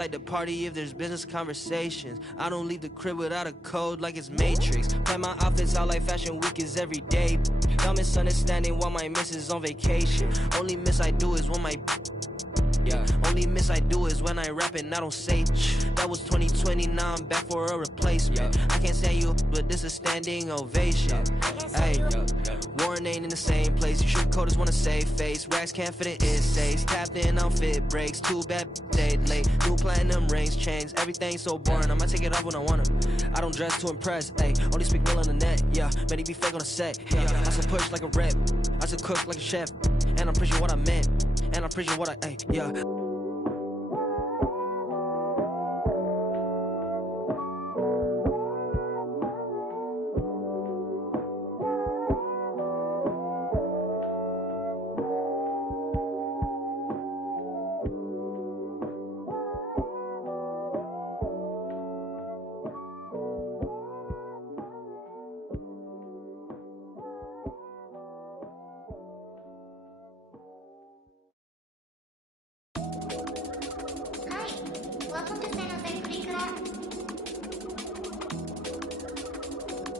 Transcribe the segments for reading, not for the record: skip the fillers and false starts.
Like the party if there's business conversations. I don't leave the crib without a code like it's Matrix. Plan my outfits out like fashion week is every day. Y'all misunderstanding while my miss is on vacation. Only miss I do is when my only miss I do is when I rap and I don't say. That was 2020, now I'm back for a replacement. I can't stand you, but this is standing ovation. Hey, Warren ain't in the same place. You sugarcoaters wanna save face. Racks can't fit it in safes. Tapped in outfit breaks. Too bad stayed late. New platinum rings, chains. Everything's so boring. I'ma take it off when I wanna. I don't dress to impress. Hey, only speak real on the net. Yeah, many be fake on the set. Yeah, I should push like a rep. I should cook like a chef. And I'm preaching what I meant. And I'm preaching what I, yeah. Welcome to San Jose Película.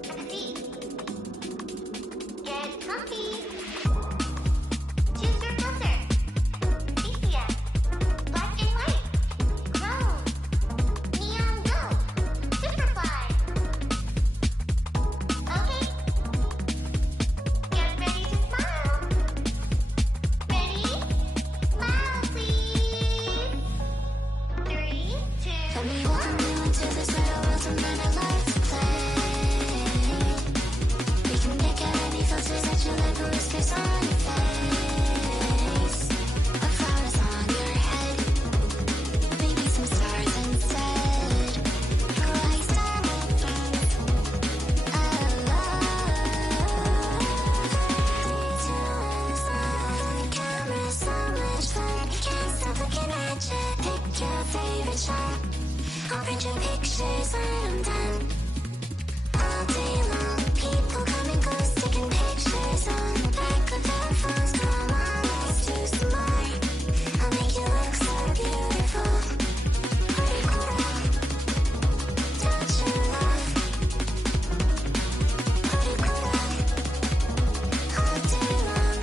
Have a seat. Get comfy. Choose your filter. Sepia. Black and white. Chrome. Neon gold. Superfly. Okay. Get ready to smile. Ready? Smile, please. 3, 2. Let me walk you into this little world of men I like to play. We can pick out any filters that you like, but whiskers on your face. Or flowers on your head. Maybe some stars instead. Like starlight from the camera, so much fun. Can't stop looking at you. Pick your favorite shot. I'll print your pictures when I'm done. All day long, people come and go, taking pictures on the back of their phones. Come on, let's do some more. I'll make you look so beautiful. Horikura, don't you love? Horikura, all day long.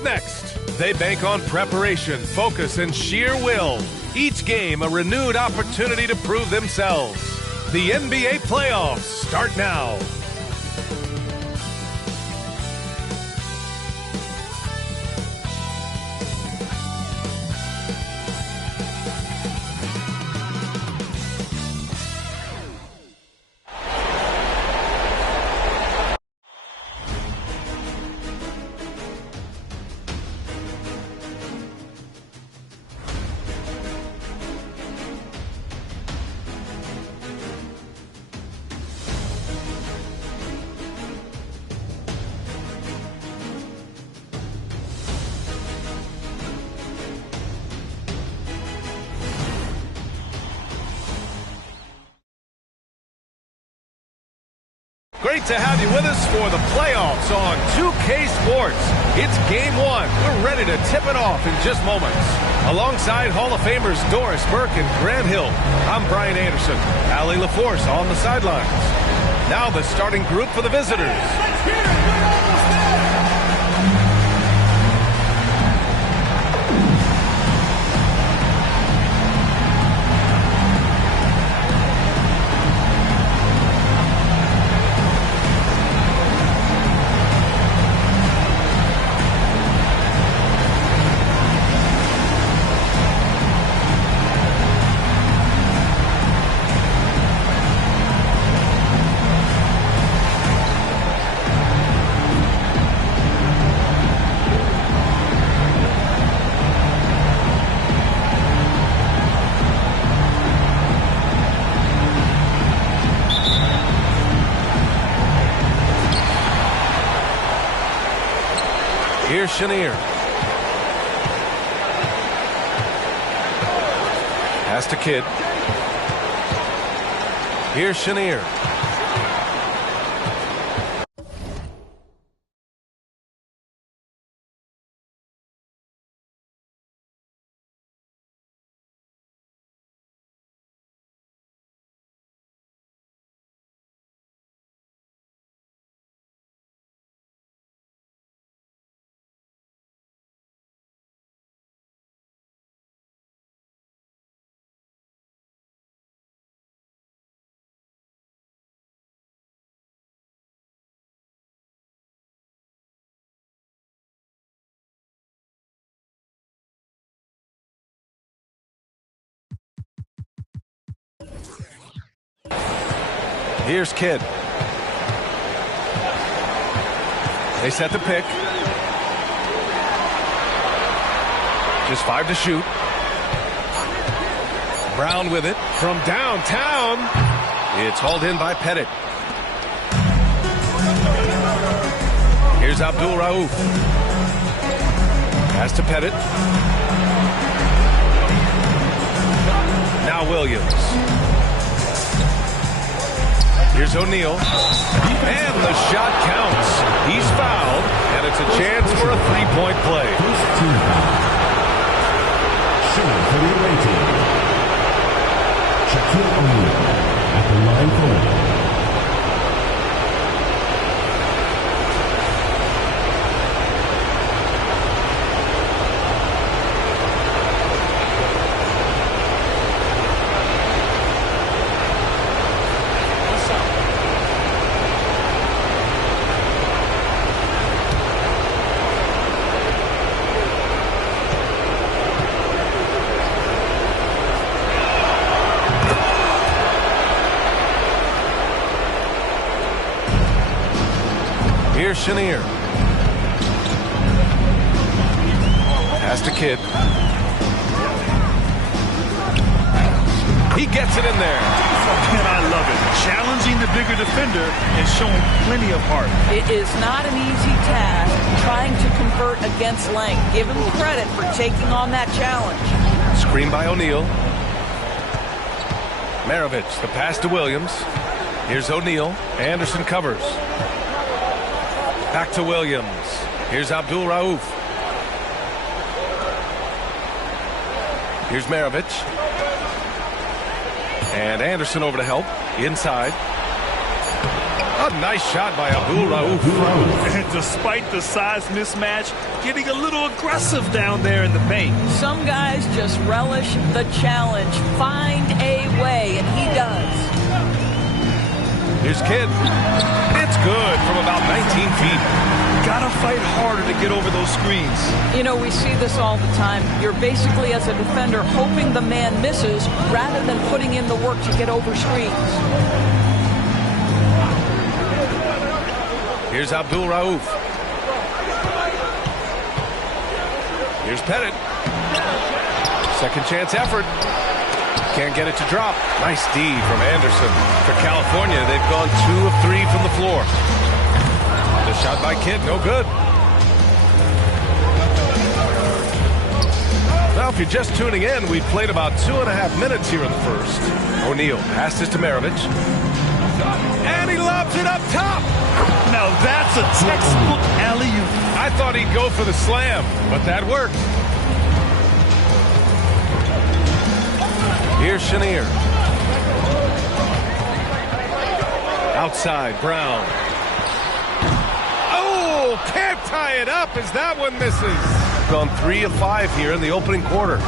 Up next, they bank on preparation, focus, and sheer will. Each game a renewed opportunity to prove themselves. The NBA playoffs start now. Great to have you with us for the playoffs on 2K Sports. It's game one. We're ready to tip it off in just moments. Alongside Hall of Famers Doris Burke and Grant Hill, I'm Brian Anderson. Allie LaForce on the sidelines. Now the starting group for the visitors. Let's hear it. We're almost there. Here's Chenier. Pass to Kidd. Here's Chenier. Here's Kidd. They set the pick. Just 5 to shoot. Brown with it from downtown. It's hauled in by Pettit. Here's Abdul Rauf. Pass to Pettit. Now Williams. Here's O'Neal. And the shot counts. He's fouled, and it's a chance for a three-point play. Shooting for the away team, Shaquille O'Neal at the line for Here's Chenier. Pass to Kidd. He gets it in there. And I love it. Challenging the bigger defender and showing plenty of heart. It is not an easy task trying to convert against length. Give him credit for taking on that challenge. Screen by O'Neal. Maravich, the pass to Williams. Here's O'Neal. Anderson covers. Back to Williams. Here's Abdul Rauf. Here's Maravich. And Anderson over to help. Inside. A nice shot by Abdul Rauf. And despite the size mismatch, getting a little aggressive down there in the paint. Some guys just relish the challenge. Find a way, and he does. Here's Kidd. It's good from about 19 feet. Gotta fight harder to get over those screens. You know, we see this all the time. You're basically, as a defender, hoping the man misses rather than putting in the work to get over screens. Here's Abdul Rauf. Here's Pettit. Second chance effort. Can't get it to drop. Nice D from Anderson. For California, they've gone 2 of 3 from the floor. The shot by Kidd, no good. Now, if you're just tuning in, we've played about 2.5 minutes here in the first. O'Neal passes to Maravich. And he lobs it up top. Now that's a textbook alley-oop. I thought he'd go for the slam, but that worked. Here's Chenier. Outside, Brown. Oh, can't tie it up as that one misses. Gone 3 of 5 here in the opening quarter.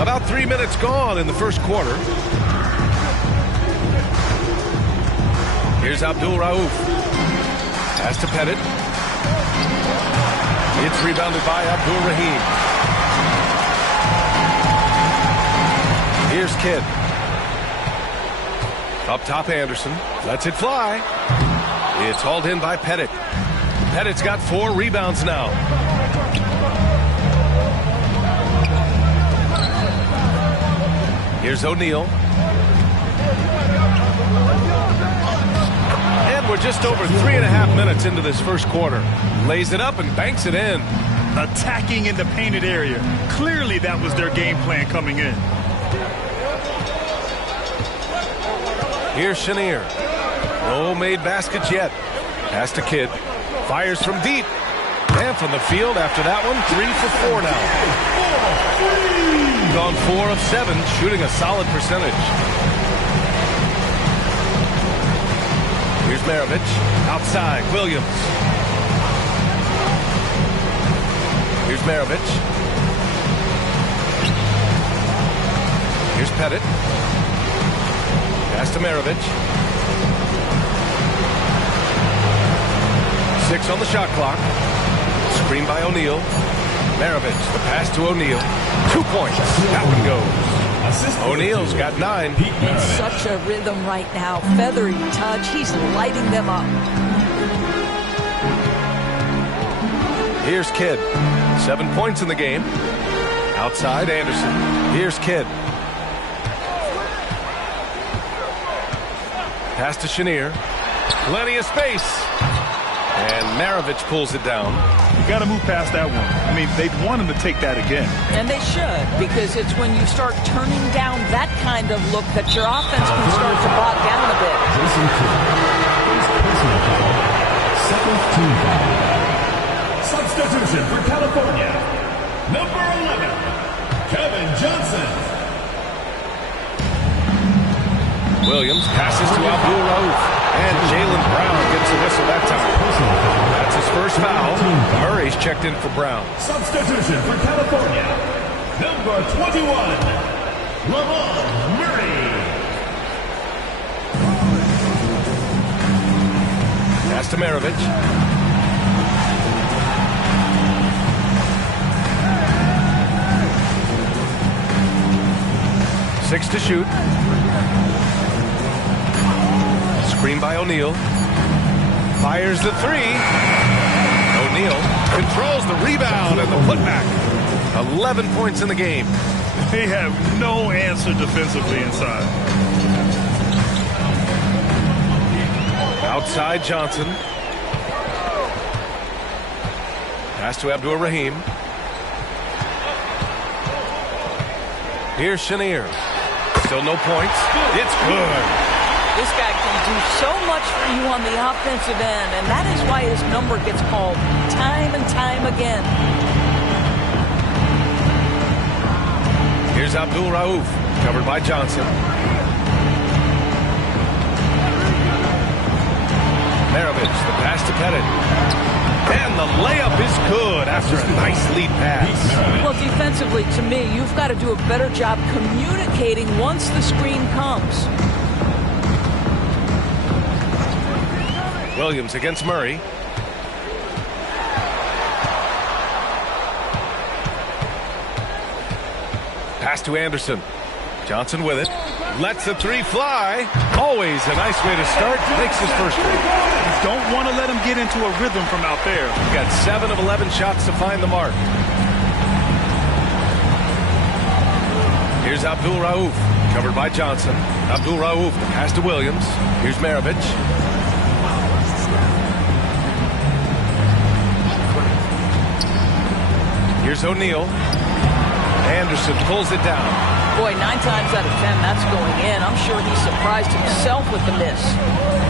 About 3 minutes gone in the first quarter. Here's Abdul Rauf. Pass to Pettit. It's rebounded by Abdul Rahim. Here's Kidd. Up top, Anderson. Lets it fly. It's hauled in by Pettit. Pettit's got 4 rebounds now. Here's O'Neal. And we're just over 3.5 minutes into this first quarter. Lays it up and banks it in. Attacking in the painted area. Clearly that was their game plan coming in. Here's Chenier. No made baskets yet. Pass to Kidd. Fires from deep. And from the field after that one, 3 for 4 now. Gone 4 of 7, shooting a solid percentage. Here's Maravich. Outside, Williams. Here's Maravich. Here's Pettit. Pass to Maravich. 6 on the shot clock. Screen by O'Neal. Maravich, the pass to O'Neal. 2 points. That one goes. O'Neal's got 9. In such a rhythm right now. Feathery touch. He's lighting them up. Here's Kidd. 7 points in the game. Outside, Anderson. Here's Kidd. Pass to Chenier. Plenty of space. And Maravich pulls it down. You got to move past that one. I mean, they'd want him to take that again. And they should, because it's when you start turning down that kind of look that your offense can start to bog down a bit. Jason Kidd. Personal foul. Second team foul. Substitution for California. Number 11, Kevin Johnson. Williams passes to Abdul Rauf. And Jaylen Brown gets a whistle that time. That's his first foul. Murray's checked in for Brown. Substitution for California. Number 21, Lamont Murray. Pass to Maravich. Six to shoot. Screen by O'Neal. Fires the 3. O'Neal controls the rebound and the putback. 11 points in the game. They have no answer defensively inside. Outside Johnson. Pass to Abdul Rahim. Here's Chenier. Still no points. It's good. This guy can do so much for you on the offensive end, and that is why his number gets called time and time again. Here's Abdul Rauf, covered by Johnson. Maravich, the pass to Pettit. And the layup is good after a nice lead pass. Well, defensively, to me, you've got to do a better job communicating once the screen comes. Williams against Murray. Pass to Anderson. Johnson with it. Lets the three fly. Always a nice way to start. Makes his first three. Don't want to let him get into a rhythm from out there. Got 7 of 11 shots to find the mark. Here's Abdul Rauf. Covered by Johnson. Abdul Rauf, the pass to Williams. Here's Maravich. Here's O'Neal. Anderson pulls it down. Boy, 9 times out of 10, that's going in. I'm sure he surprised himself with the miss.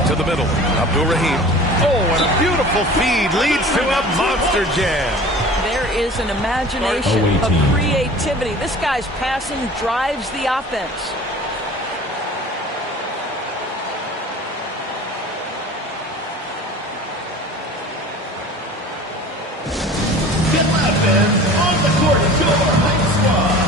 To the middle. Abdul Rahim. Oh, and a beautiful feed leads to a monster jam. There is an imagination, a creativity. This guy's passing drives the offense. Get loud, fans. On the court is your home squad.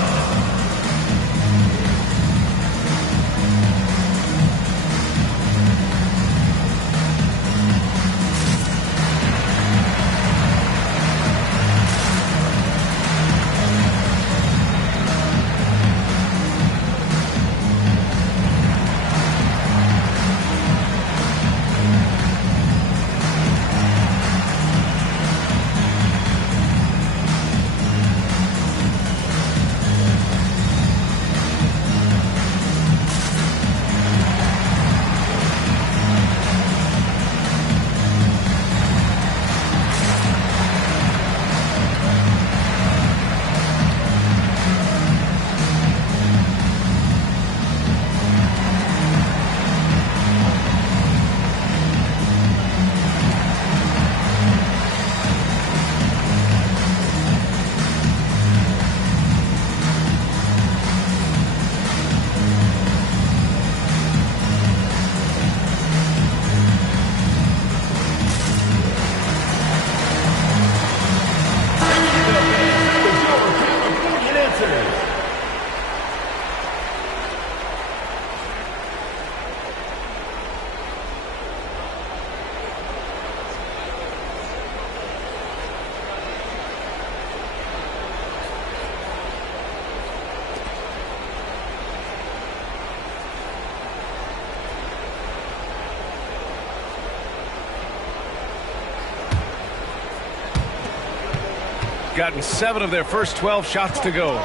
Gotten 7 of their first 12 shots to go.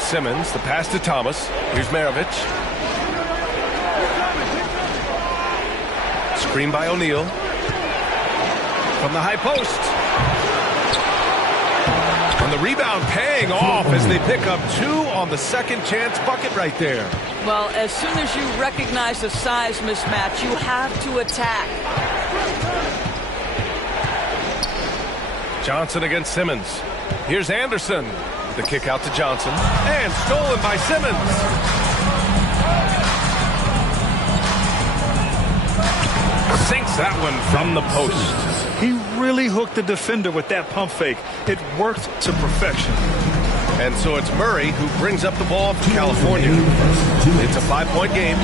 Simmons, the pass to Thomas. Here's Maravich. Screen by O'Neal. From the high post. And the rebound paying off as they pick up 2 on the second chance bucket right there. Well, as soon as you recognize a size mismatch, you have to attack. Johnson against Simmons. Here's Anderson. The kick out to Johnson. And stolen by Simmons. Sinks that one from the post. He really hooked the defender with that pump fake. It worked to perfection. And so it's Murray who brings up the ball for California. It's a 5-point game.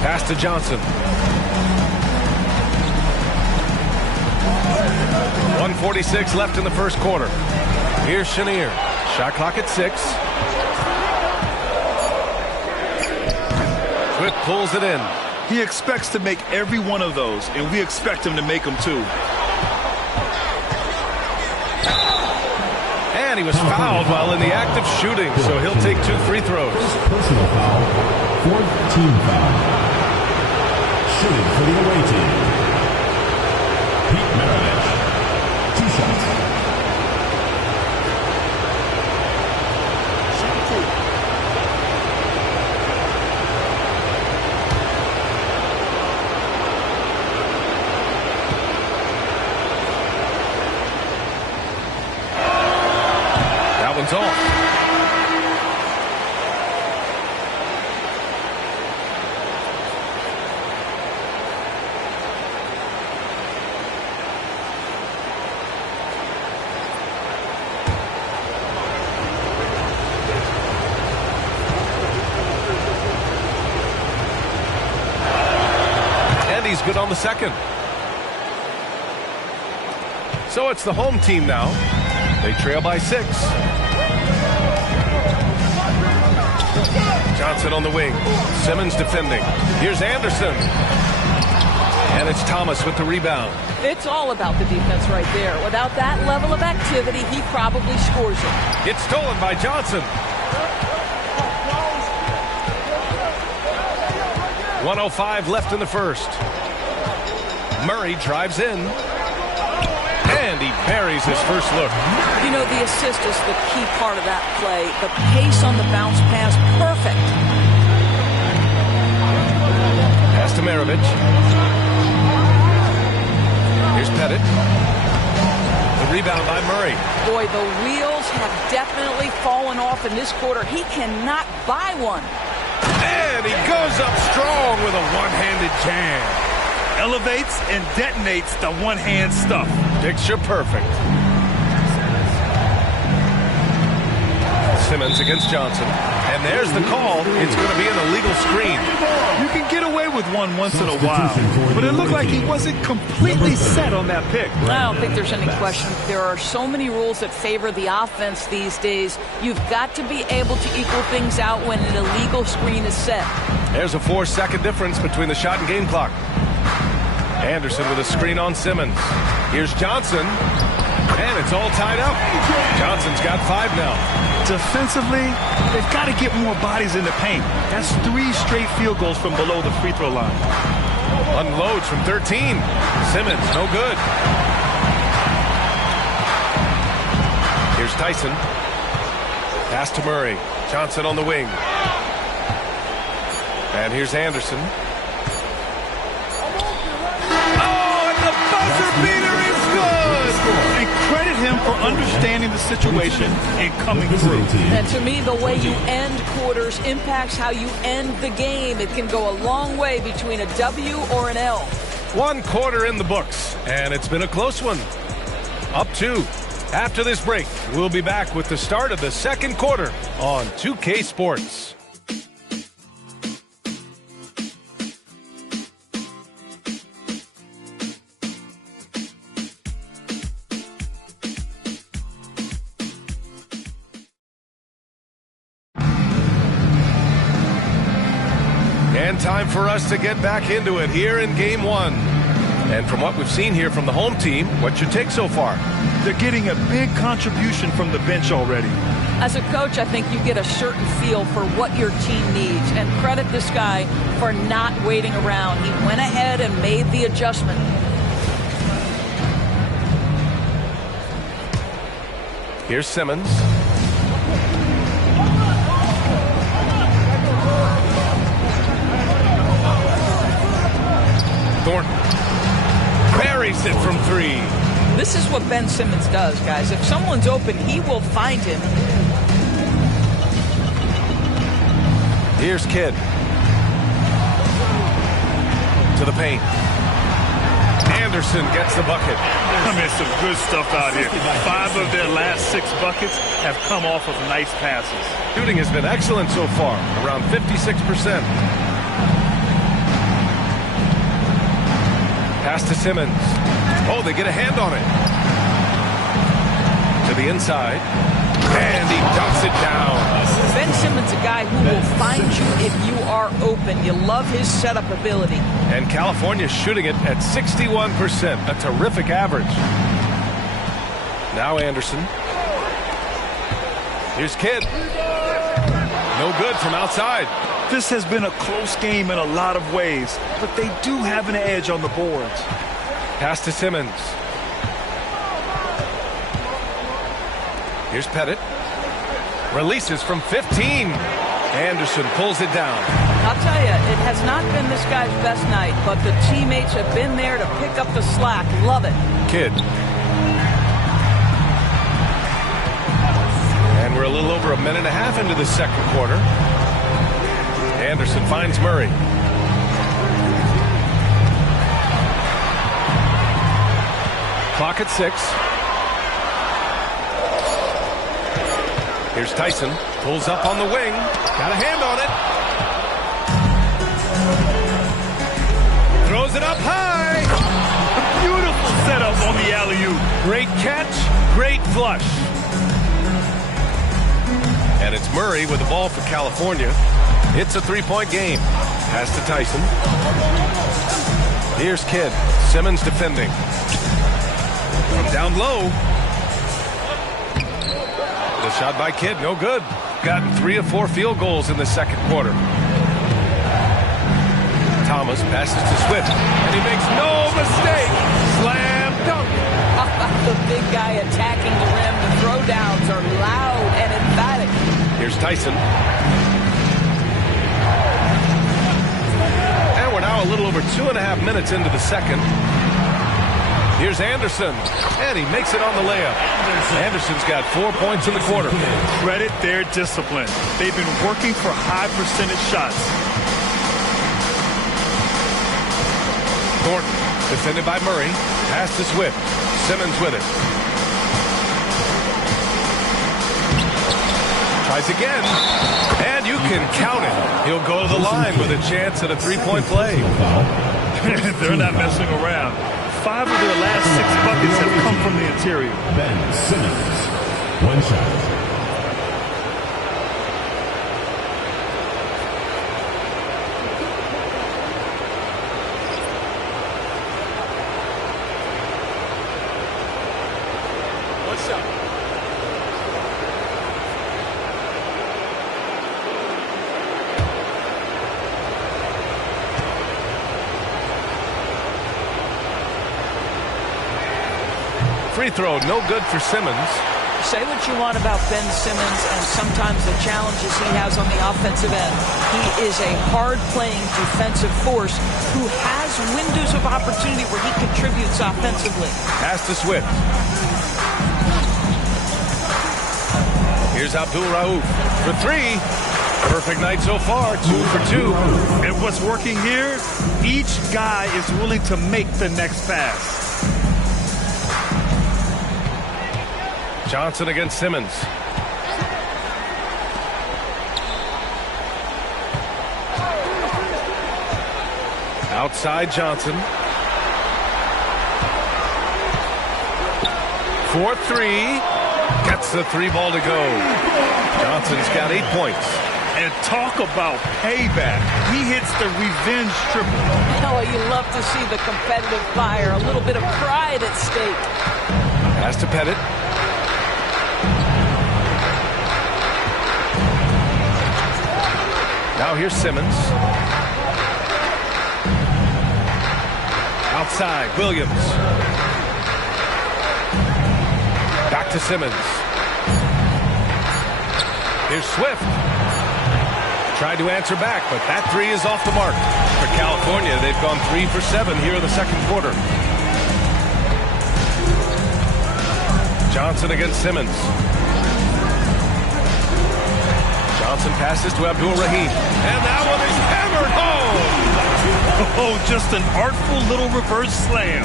Pass to Johnson. 1:46 left in the first quarter. Here's Chenier. Shot clock at 6. Swift pulls it in. He expects to make every one of those, and we expect him to make them too. And he was fouled while in the act of shooting, so he'll take 2 free throws. Personal foul. 4th team foul. Shooting for the away team. Pete Maravich. 2 shots. That one's off. he's good on the second. So it's the home team now. They trail by 6. Johnson on the wing. Simmons defending. Here's Anderson. And it's Thomas with the rebound. It's all about the defense right there. Without that level of activity, he probably scores it. It's stolen by Johnson. 1:05 left in the first. Murray drives in. And he buries his first look. You know, the assist is the key part of that play. The pace on the bounce pass, perfect. Pass to Maravich. Here's Pettit. The rebound by Murray. Boy, the wheels have definitely fallen off in this quarter. He cannot buy one. And he goes up strong with a one-handed jam. Elevates and detonates the one-hand stuff. Picture perfect. Simmons against Johnson. And there's the call. It's going to be an illegal screen. You can get away with one once in a while, but it looked like he wasn't completely set on that pick. I don't think there's any question. There are so many rules that favor the offense these days. You've got to be able to equal things out when an illegal screen is set. There's a 4-second difference between the shot and game clock. Anderson with a screen on Simmons. Here's Johnson. And it's all tied up. Johnson's got 5 now. Defensively, they've got to get more bodies in the paint. That's 3 straight field goals from below the free throw line. Unloads from 13. Simmons, no good. Here's Tyson. Pass to Murray. Johnson on the wing. And here's Anderson. Oh, and the buzzer beater is good! And credit him for understanding the situation and coming through. And to me, the way you end quarters impacts how you end the game. It can go a long way between a W or an L. 1 quarter in the books, and it's been a close one. Up 2. After this break, we'll be back with the start of the second quarter on 2K Sports. Time for us to get back into it here in game 1. And from what we've seen here from the home team, what's your take so far? They're getting a big contribution from the bench already. As a coach, I think you get a certain feel for what your team needs. And credit this guy for not waiting around. He went ahead and made the adjustment. Here's Simmons. Thornton buries it from 3. This is what Ben Simmons does, guys. If someone's open, he will find him. Here's Kidd. To the paint. Anderson gets the bucket. I mean, some good stuff out here. 5 of their last 6 buckets have come off of nice passes. Shooting has been excellent so far, around 56%. Pass to Simmons. Oh, they get a hand on it. To the inside. And he dunks it down. Ben Simmons, a guy who will find you if you are open. You love his setup ability. And California's shooting it at 61%, a terrific average. Now Anderson. Here's Kidd. No good from outside. This has been a close game in a lot of ways, but they do have an edge on the boards. Pass to Simmons. Here's Pettit. Releases from 15. Anderson pulls it down. I'll tell you, it has not been this guy's best night, but the teammates have been there to pick up the slack. Love it. Kidd. And we're a little over a minute and a half into the second quarter. Anderson finds Murray. Clock at 6. Here's Tyson. Pulls up on the wing. Got a hand on it. Throws it up high. Beautiful setup on the alley-oop. Great catch, great flush. And it's Murray with the ball for California. It's a three-point game. Pass to Tyson. Here's Kidd. Simmons defending. From down low. The shot by Kidd, no good. Gotten 3 of 4 field goals in the second quarter. Thomas passes to Swift, and he makes no mistake. Slam dunk. The big guy attacking the rim. The throwdowns are loud and emphatic. Here's Tyson. And we're now a little over 2.5 minutes into the second. Here's Anderson, and he makes it on the layup. Anderson's got 4 points in the quarter. Credit their discipline. They've been working for high percentage shots. Thornton, defended by Murray. Pass to Swift. Simmons with it. Tries again, and you can count it. He'll go to the line with a chance at a three-point play. They're not messing around. 5 of their last 6 buckets have come from the interior. Ben Simmons, 1 shot. Free throw, no good for Simmons. Say what you want about Ben Simmons and sometimes the challenges he has on the offensive end. He is a hard-playing defensive force who has windows of opportunity where he contributes offensively. Pass to Swift. Here's Abdul Rauf for 3. Perfect night so far, 2 for 2. And what's working here? Each guy is willing to make the next pass. Johnson against Simmons. Outside Johnson. 4-3. Gets the 3 ball to go. Johnson's got 8 points. And talk about payback. He hits the revenge triple. Oh, you love to see the competitive fire. A little bit of pride at stake. Pass to Pettit. Now here's Simmons. Outside, Williams. Back to Simmons. Here's Swift. Tried to answer back, but that 3 is off the mark. For California, they've gone 3 for 7 here in the second quarter. Johnson against Simmons. Johnson passes to Abdul Rahim. And that one is hammered home. Oh, just an artful little reverse slam.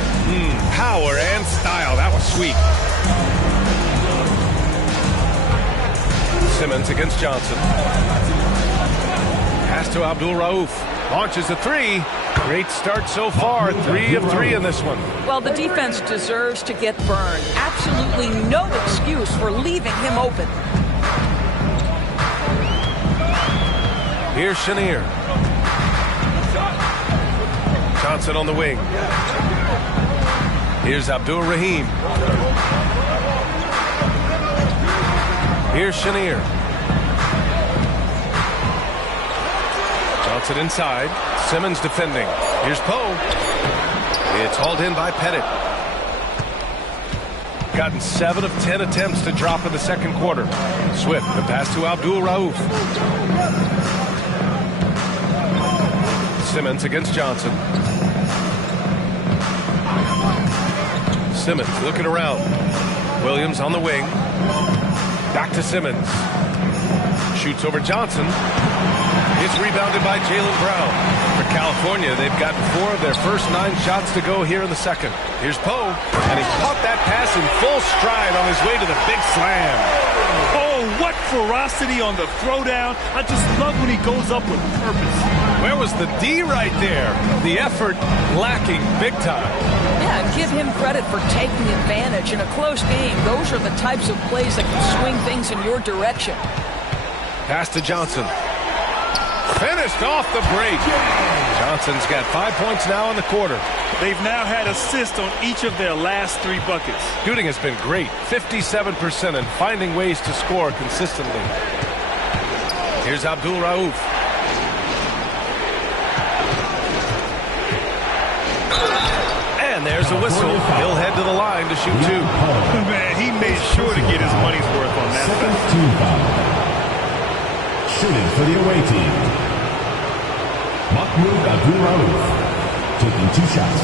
Power and style. That was sweet. Simmons against Johnson. Pass to Abdul Rauf. Launches a 3. Great start so far. 3 of 3 in this one. Well, the defense deserves to get burned. Absolutely no excuse for leaving him open. Here's Chenier. Johnson on the wing. Here's Abdul Rahim. Here's Chenier. Johnson inside. Simmons defending. Here's Poe. It's hauled in by Pettit. Gotten 7 of 10 attempts to drop in the second quarter. Swift, the pass to Abdul Rauf. Simmons against Johnson. Simmons looking around. Williams on the wing. Back to Simmons. Shoots over Johnson. It's rebounded by Jaylen Brown. For California, they've gotten 4 of their first 9 shots to go here in the second. Here's Poe, and he caught that pass in full stride on his way to the big slam. Oh, what ferocity on the throwdown. I just love when he goes up with purpose. Where was the D right there? The effort lacking big time. Yeah, and give him credit for taking advantage. In a close game, those are the types of plays that can swing things in your direction. Pass to Johnson. Finished off the break. Johnson's got 5 points now in the quarter. They've now had assists on each of their last 3 buckets. Shooting has been great, 57%, and finding ways to score consistently. Here's Abdul Rauf. And there's a whistle. He'll head to the line to shoot 2. Man, he made sure to get his money's worth on that. Second team foul. Shooting for the away team. Mahmoud Abdul Rauf taking 2 shots.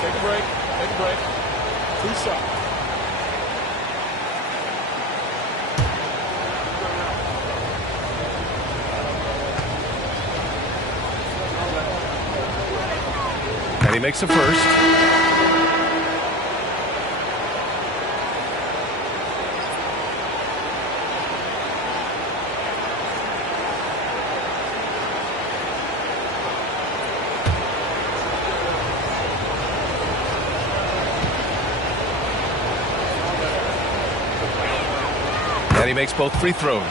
Take a break. Take a break. 2 shots. And he makes a first. And he makes both free throws.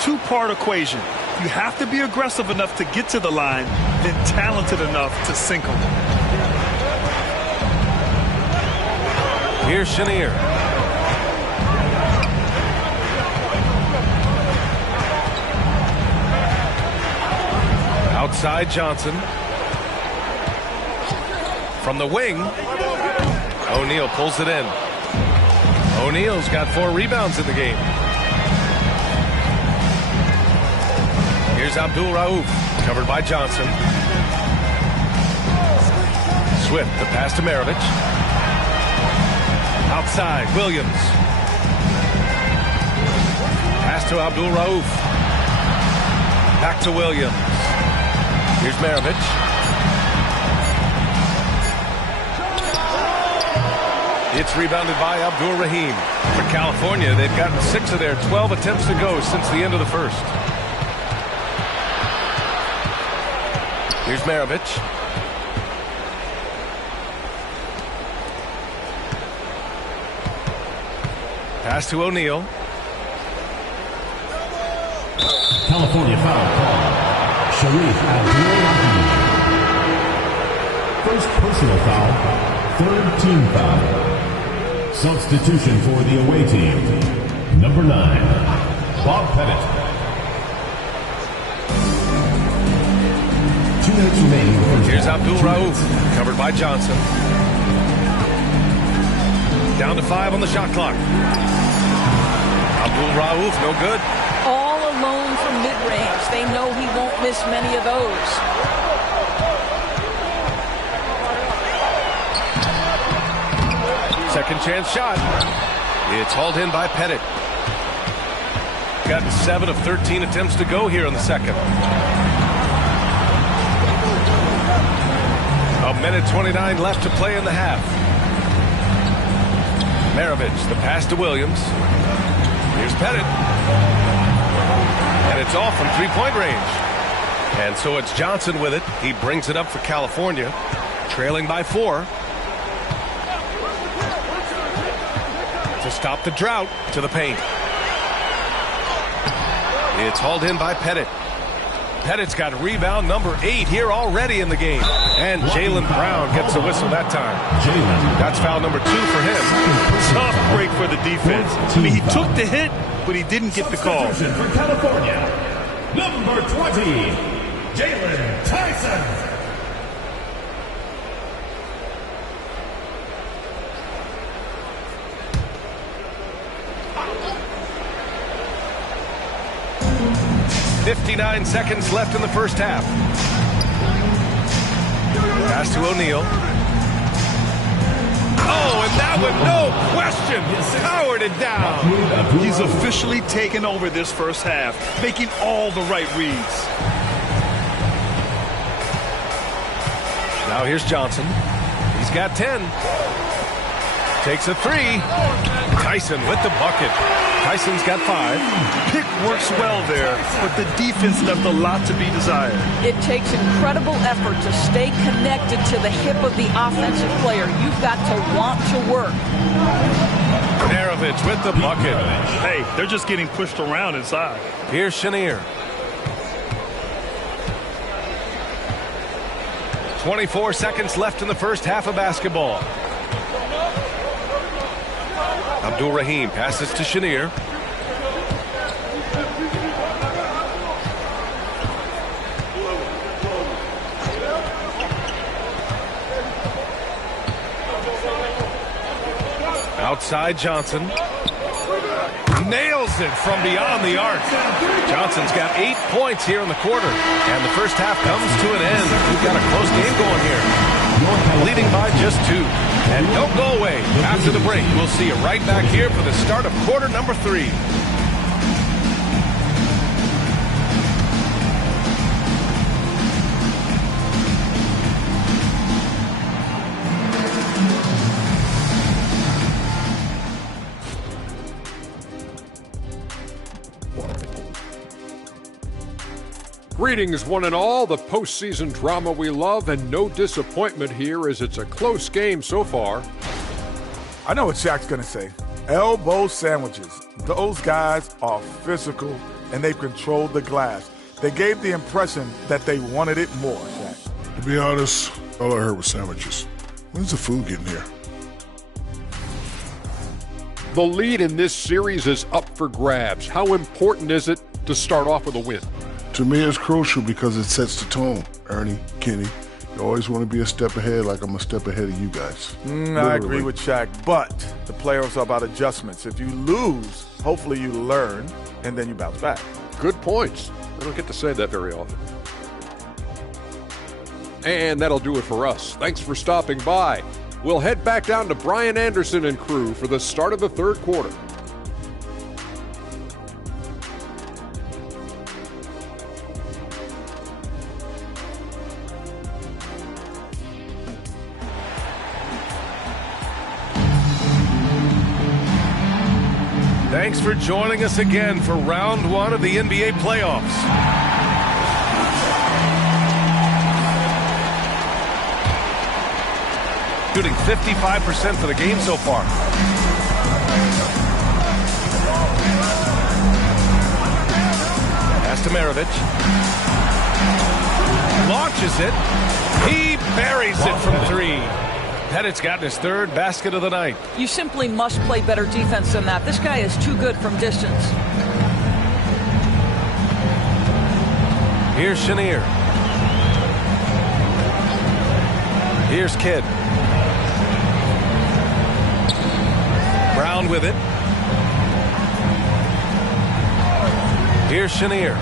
2-part equation. You have to be aggressive enough to get to the line, then talented enough to sink them. Here's Chenier. Outside Johnson. From the wing, O'Neal pulls it in. O'Neal's got 4 rebounds in the game. Here's Abdul Rauf, covered by Johnson. Swift, the pass to Maravich. Outside, Williams. Pass to Abdul Rauf. Back to Williams. Here's Maravich. It's rebounded by Abdul Rahim. For California, they've gotten 6 of their 12 attempts to go since the end of the first. Here's Maravich. Pass to O'Neal. California foul call. Sharif Abdul-Rahim. First personal foul. 3rd team foul. Substitution for the away team. Number 9, Bob Pettit. 2 minutes remaining. Here's Abdul Rauf, covered by Johnson. Down to 5 on the shot clock. Abdul Rauf, no good. All alone from mid-range. They know he won't miss many of those. Second chance shot. It's hauled in by Pettit. Gotten 7 of 13 attempts to go here in the second. A minute 29 left to play in the half. Maravich, the pass to Williams. Here's Pettit. And it's off from 3-point range. And so it's Johnson with it. He brings it up for California, trailing by 4. To stop the drought to the paint. It's hauled in by Pettit. Pettit's got rebound number 8 here already in the game. And Jaylen Brown gets the whistle that time. That's foul number 2 for him. Tough break for the defense. I mean, he took the hit, but he didn't get the call. Substitution for California. Number 20, Jalen Tyson. .59 seconds left in the first half. Pass to O'Neal. Oh, and that one, no question, powered it down. He's officially taken over this first half, making all the right reads. Now here's Johnson. He's got 10. Takes a three. Tyson with the bucket. Tyson's got 5. Pick works well there, but the defense left a lot to be desired. It takes incredible effort to stay connected to the hip of the offensive player. You've got to want to work. Maravich with the bucket. Hey, they're just getting pushed around inside. Here's Chenier. 24 seconds left in the first half of basketball. Abdul Rahim passes to Chenier. Outside Johnson. Nails it from beyond the arc. Johnson's got 8 points here in the quarter. And the first half comes to an end. We've got a close game going here. Leading by just 2. And don't go away. After the break, we'll see you right back here for the start of quarter number 3. Greetings, one and all. The postseason drama we love, and no disappointment here as it's a close game so far. I know what Shaq's going to say. Elbow sandwiches. Those guys are physical, and they've controlled the glass. They gave the impression that they wanted it more, Shaq. To be honest, all I heard was sandwiches. When's the food getting here? The lead in this series is up for grabs. How important is it to start off with a win? To me, it's crucial because it sets the tone. Ernie, Kenny, you always want to be a step ahead, like I'm a step ahead of you guys. I agree with Shaq, but the playoffs are about adjustments. If you lose, hopefully you learn, and then you bounce back. Good points. I don't get to say that very often. And that'll do it for us. Thanks for stopping by. We'll head back down to Brian Anderson and crew for the start of the third quarter. Thanks for joining us again for round 1 of the NBA playoffs. Shooting 55% for the game so far. Pass to Maravich. Launches it. He buries it from 3. Pettit's gotten his 3rd basket of the night. You simply must play better defense than that. This guy is too good from distance. Here's Chenier. Here's Kidd. Brown with it. Here's Chenier.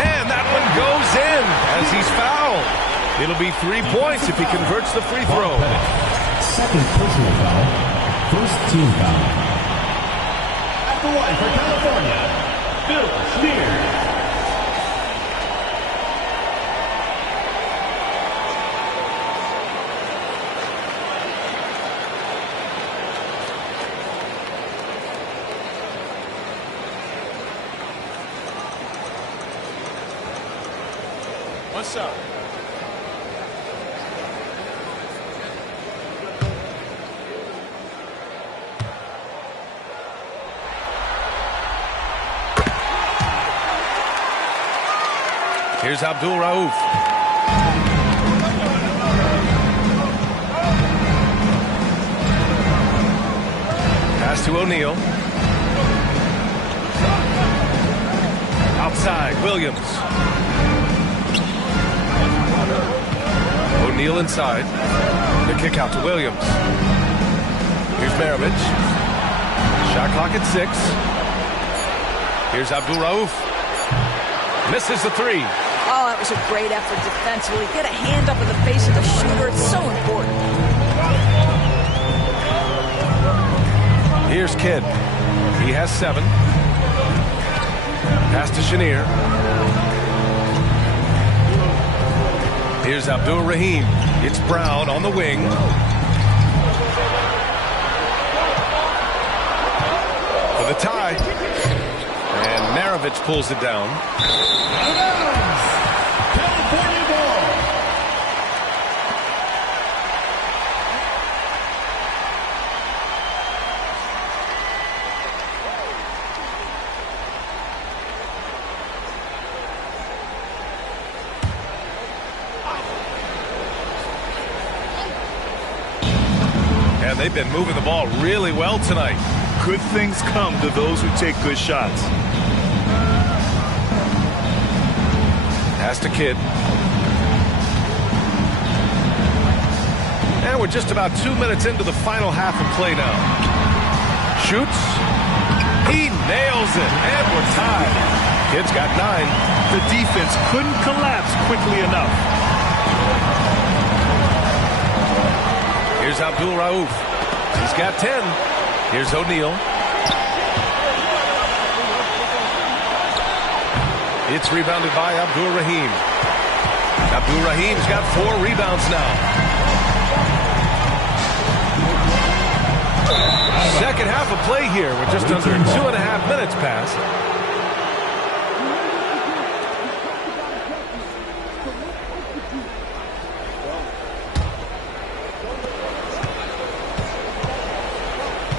And that one goes in as he's fouled. It'll be 3 points if he converts the free throw. Second personal foul. First team foul. At the line for California, Bill Smear. What's up? Here's Abdul Rauf. Pass to O'Neal. Outside, Williams. O'Neal inside. The kick out to Williams. Here's Maravich. Shot clock at 6. Here's Abdul Rauf. Misses the 3. Oh, that was a great effort defensively. Get a hand up in the face of the shooter. It's so important. Here's Kidd. He has 7. Pass to Chenier. Here's Abdul Rahim. It's Brown on the wing. Markovich pulls it down. California ball. And they've been moving the ball really well tonight. Good things come to those who take good shots. Pass to Kidd. And we're just about 2 minutes into the final half of play now. Shoots. He nails it. And we're tied. Kidd's got 9. The defense couldn't collapse quickly enough. Here's Abdul Rauf. He's got 10. Here's O'Neal. It's rebounded by Abdul Rahim. Abdul Rahim's got 4 rebounds now. Second half of play here. We're just under 2.5 minutes past.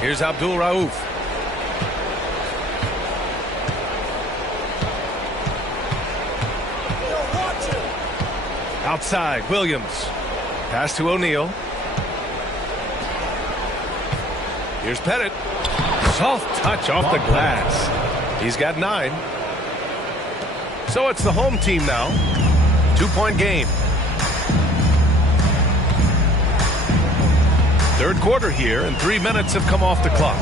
Here's Abdul Rauf. Outside, Williams. Pass to O'Neal. Here's Pettit. Soft touch off the glass. He's got 9. So it's the home team now. 2-point game. Third quarter here, and 3 minutes have come off the clock.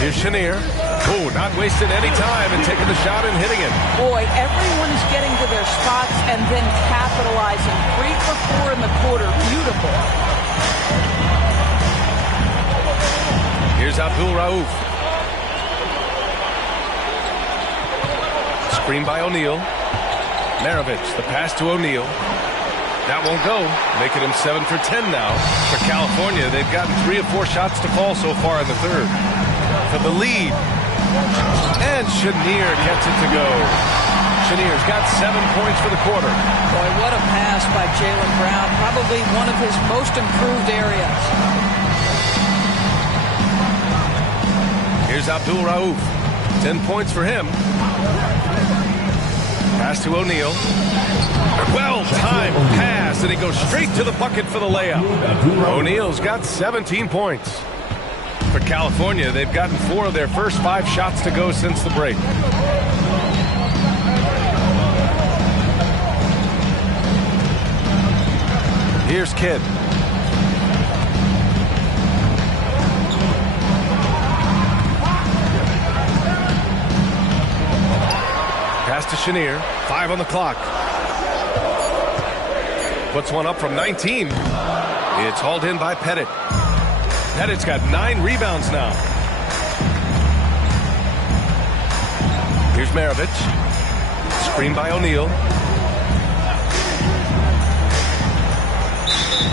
Here's Chenier. Oh, not wasting any time and taking the shot and hitting it. Boy, everyone is getting to their spots and then capitalizing. 3 for 4 in the quarter. Beautiful. Here's Abdul Rauf. Screen by O'Neal. Maravich, the pass to O'Neal. That won't go, making him 7 for 10 now. For California, they've gotten 3 of 4 shots to fall so far in the third. For the lead. And Chenier gets it to go. Chenier's got 7 points for the quarter. Boy, what a pass by Jaylen Brown. Probably one of his most improved areas. Here's Abdul Rauf. 10 points for him. Pass to O'Neal. Well-timed pass, and he goes straight to the bucket for the layup. O'Neal's got 17 points. For California, they've gotten 4 of their first 5 shots to go since the break. Here's Kidd. Pass to Chenier. 5 on the clock. Puts one up from 19. It's hauled in by Pettit. Pettit's got 9 rebounds now. Here's Maravich. Screen by O'Neal.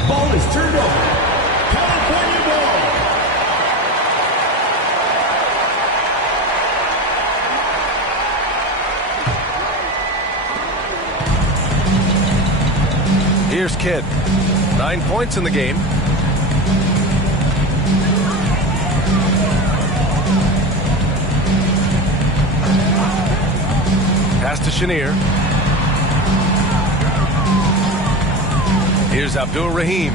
Ball is turned over. California ball. Here's Kidd. 9 points in the game. Pass to Chenier. Here's Abdul Rahim.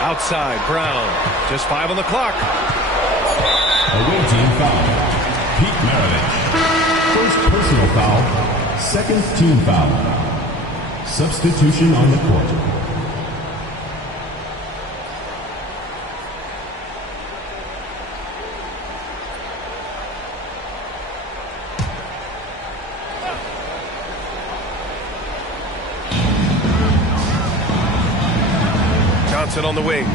Outside, Brown. Just 5 on the clock. Away team foul. Pete Maravich. First personal foul. Second team foul. Substitution on the court. Johnson on the wing.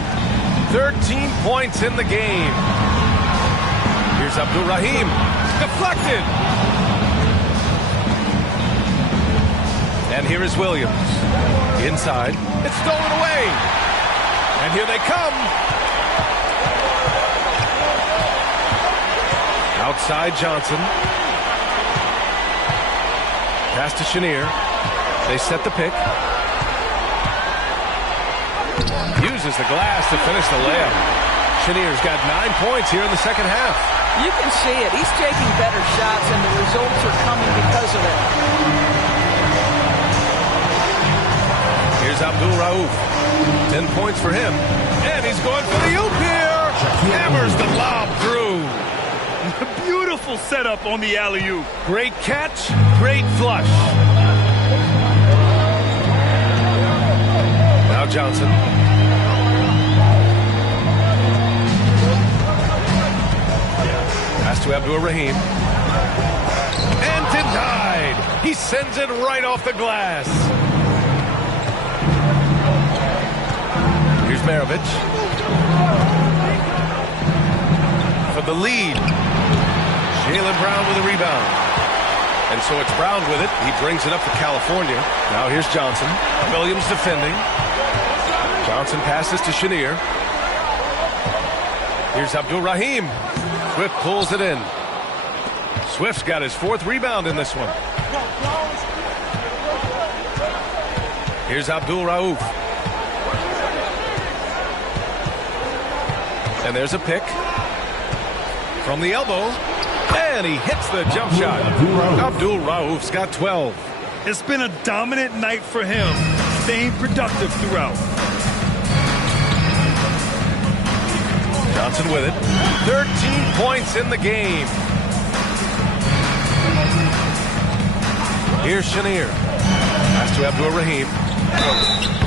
13 points in the game. Here's Abdul Rahim. Deflected. And here is Williams. Inside. It's stolen away. And here they come. Outside Johnson. Pass to Chenier. They set the pick. Uses the glass to finish the layup. Chenier's got 9 points here in the second half. You can see it. He's taking better shots, and the results are coming because of it. Here's Abdul Rauf. 10 points for him. And he's going for the oop here. Hammers the lob through. Beautiful setup on the alley-oop. Great catch, great flush. Now Johnson. Pass to Abdul Rahim. And denied. He sends it right off the glass. Here's Maravich. For the lead. Jaylen Brown with a rebound. And so it's Brown with it. He brings it up for California. Now here's Johnson. Williams defending. Johnson passes to Chenier. Here's Abdul Rahim. Swift pulls it in. Swift's got his 4th rebound in this one. Here's Abdul Rauf. And there's a pick. From the elbow. And he hits the jump shot. Abdul Rauf's got 12. It's been a dominant night for him, staying productive throughout. Johnson with it. 13 points in the game. Here's Chenier. Pass to Abdul Rahim.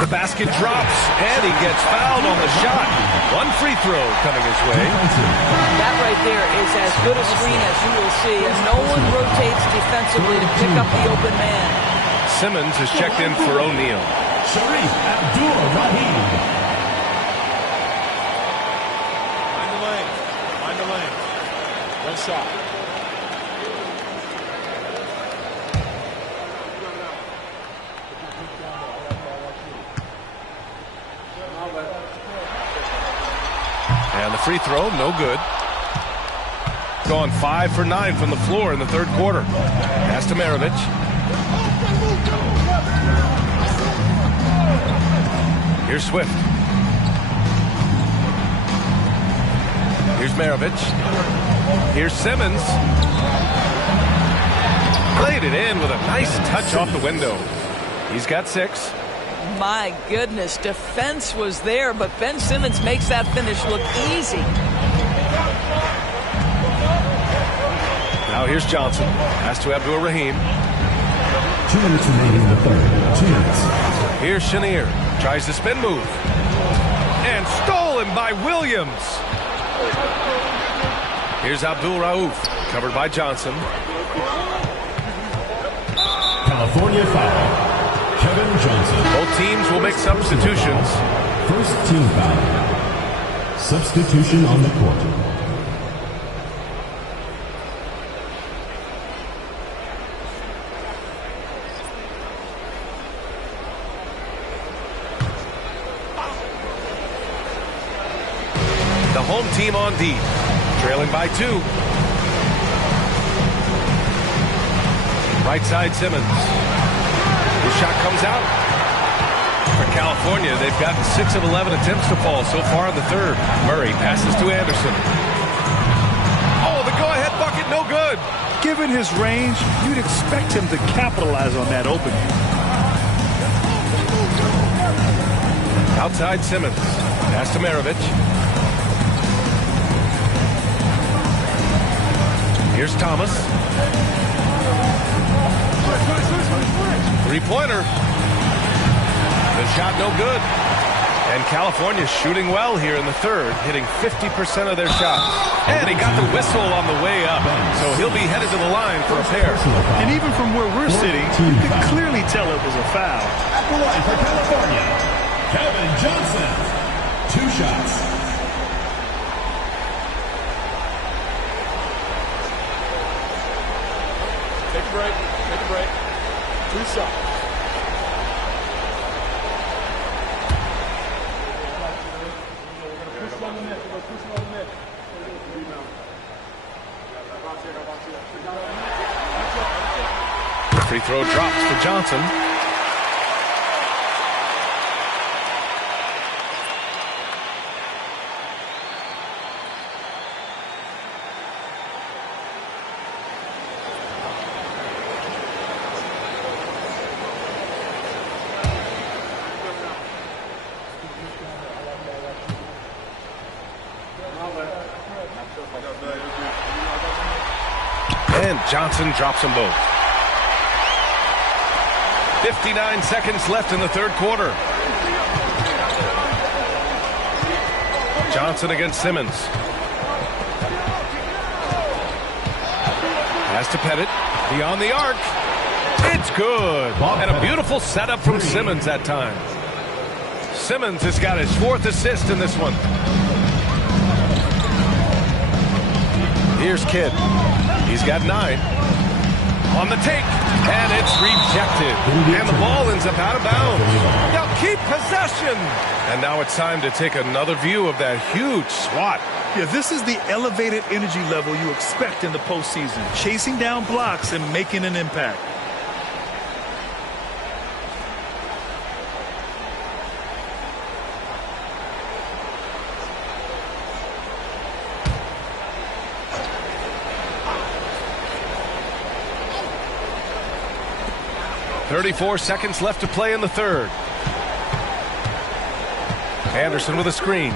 The basket drops, and he gets fouled on the shot. 1 free throw coming his way. That right there is as good a screen as you will see, and no one rotates defensively to pick up the open man. Simmons is checked in for O'Neal. Sharif Abdul-Rahim. Find the lane. Find the lane. One shot. And the free throw, no good. Gone 5 for 9 from the floor in the 3rd quarter. Pass to Maravich. Here's Swift. Here's Maravich. Here's Simmons. Played it in with a nice touch off the window. He's got 6. My goodness, defense was there, but Ben Simmons makes that finish look easy. Now here's Johnson. Pass to Abdul Rahim. 2 minutes remaining in the 3rd. 2 minutes. Here's Chenier. Tries the spin move. And stolen by Williams. Here's Abdul Rauf. Covered by Johnson. California foul. Kevin Johnson. Both teams will make substitutions. First team foul. Substitution on the court. The home team on D. Trailing by 2. Right side Simmons. The shot comes out. For California, they've gotten 6 of 11 attempts to fall so far in the 3rd. Murray passes to Anderson. Oh, the go-ahead bucket, no good. Given his range, you'd expect him to capitalize on that opening. Outside Simmons. Pass to Maravich. Here's Thomas. 3-pointer. The shot no good. And California shooting well here in the 3rd, hitting 50% of their shots. And he got the whistle on the way up, so he'll be headed to the line for a pair. And even from where we're sitting, you can clearly tell it was a foul. At the line for California, Kevin Johnson. 2 shots. Take a break. Take a break. 2 shots. Free throw drops for Johnson. And Johnson drops them both. 59 seconds left in the third quarter. Johnson against Simmons. Pass to Pettit. Beyond the arc. It's good. And a beautiful setup from Simmons that time. Simmons has got his 4th assist in this one. Here's Kidd. He's got 9. On the take. And it's rejected. And the ball ends up out of bounds. Now keep possession. And now it's time to take another view of that huge swat. Yeah, this is the elevated energy level you expect in the postseason. Chasing down blocks and making an impact. .34 seconds left to play in the third. Anderson with a screen.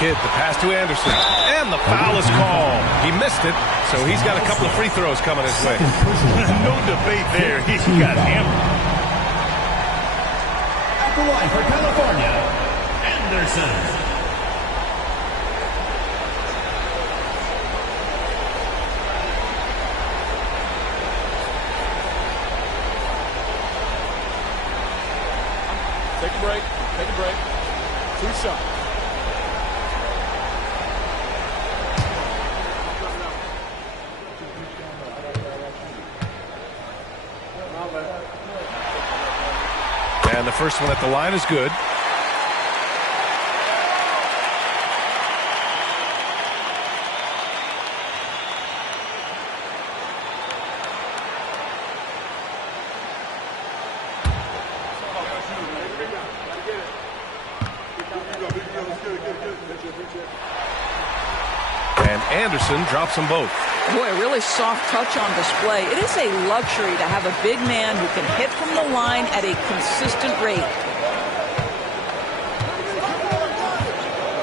Kidd, the pass to Anderson. And the foul is called. He missed it, so he's got a couple of free throws coming his way. No debate there. He got hammered. At the line for California, Anderson. Take a break. Take a break. 2 shots. And the first one at the line is good. And Anderson drops them both. Boy, a really soft touch on display. It is a luxury to have a big man who can hit from the line at a consistent rate.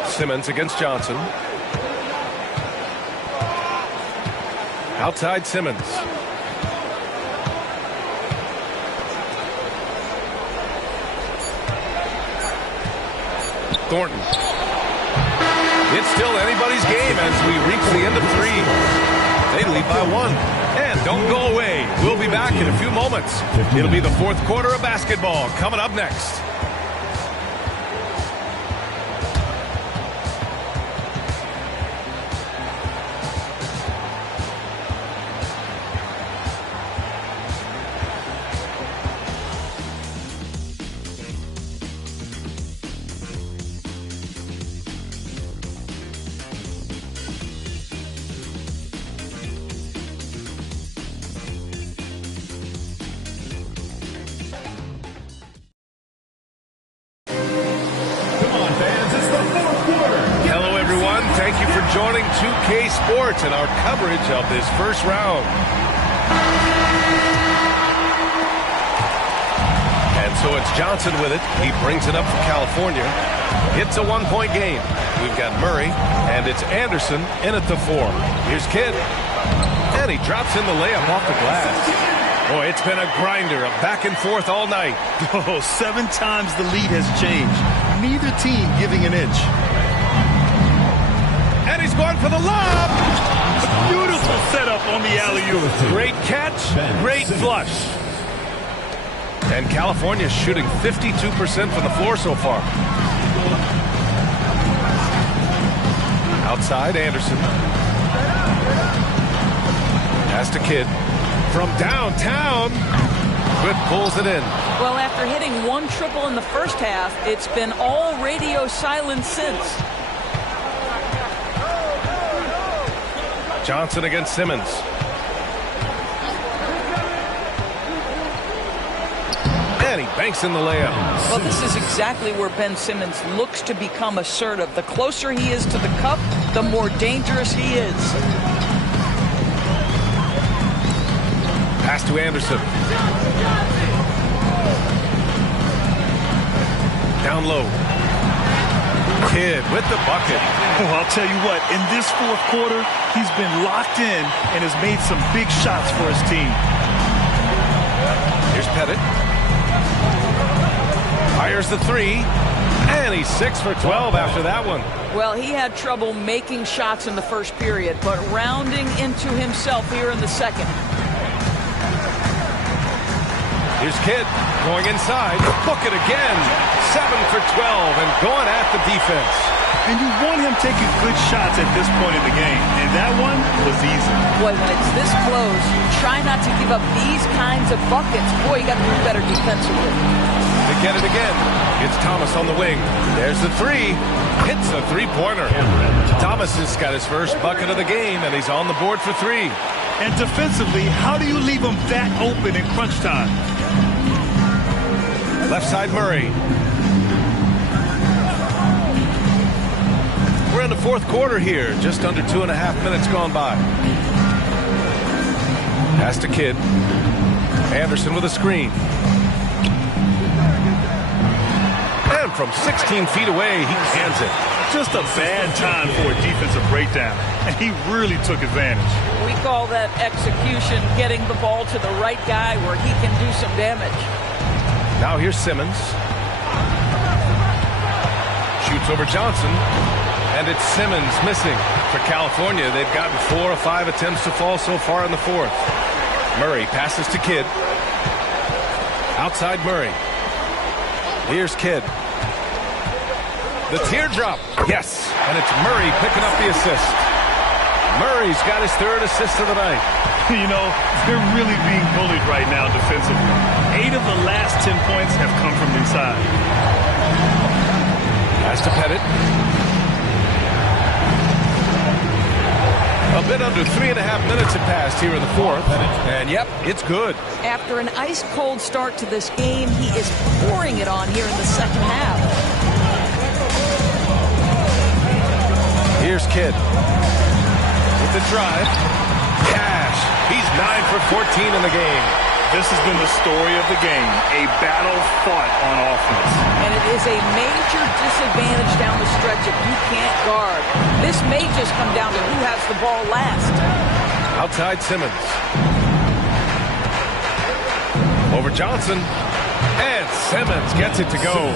Simmons against Johnson. Outside Simmons. Thornton. It's still anybody's game as we reach the end of 3. They lead by 1. And don't go away. We'll be back in a few moments. It'll be the fourth quarter of basketball coming up next. Joining 2K Sports in our coverage of this first round. And so it's Johnson with it. He brings it up for California. It's a 1-point game. We've got Murray, and it's Anderson in at the 4. Here's Kidd. And he drops in the layup off the glass. Boy, it's been a grinder, a back and forth all night. Oh, 7 times the lead has changed. Neither team giving an inch. And he's going for the lob. Beautiful setup on the alley-oop. Great catch, great flush. And California shooting 52% from the floor so far. Outside, Anderson. Pass to Kidd. From downtown. Good pulls it in. Well, after hitting 1 triple in the first half, it's been all radio silence since. Johnson against Simmons. And he banks in the layup. Well, this is exactly where Ben Simmons looks to become assertive. The closer he is to the cup, the more dangerous he is. Pass to Anderson. Down low. Kidd with the bucket. Oh, I'll tell you what, in this fourth quarter, he's been locked in and has made some big shots for his team. Here's Pettit. Fires the three. And he's 6 for 12 after that one. Well, he had trouble making shots in the first period, but rounding into himself here in the second. Here's Kidd going inside. Book it again. 7 for 12 and going at the defense. And you want him taking good shots at this point in the game. And that one was easy. Boy, when it's this close, you try not to give up these kinds of buckets. Boy, you got to do better defensively. To get it again. It's Thomas on the wing. There's the three. Hits a three-pointer. Thomas has got his first bucket of the game, and he's on the board for 3. And defensively, how do you leave him that open in crunch time? Left side Murray. We're in the fourth quarter here. Just under 2.5 minutes gone by. Pass to Kidd. Anderson with a screen. And from 16 feet away, he cans it. Just a bad time for a defensive breakdown. And he really took advantage. We call that execution, getting the ball to the right guy where he can do some damage. Now here's Simmons. Shoots over Johnson. And it's Simmons missing. For California, they've gotten 4 or 5 attempts to fall so far in the fourth. Murray passes to Kidd. Outside Murray. Here's Kidd. The teardrop. Yes. And it's Murray picking up the assist. Murray's got his 3rd assist of the night. You know, they're really being bullied right now defensively. 8 of the last 10 points have come from inside. Pass to Pettit. A bit under 3.5 minutes have passed here in the fourth. And yep, it's good. After an ice-cold start to this game, he is pouring it on here in the second half. Here's Kidd. With the drive. Cash. He's 9 for 14 in the game. This has been the story of the game, a battle fought on offense. And it is a major disadvantage down the stretch if you can't guard. This may just come down to who has the ball last. Outside Simmons. Over Johnson. And Simmons gets it to go.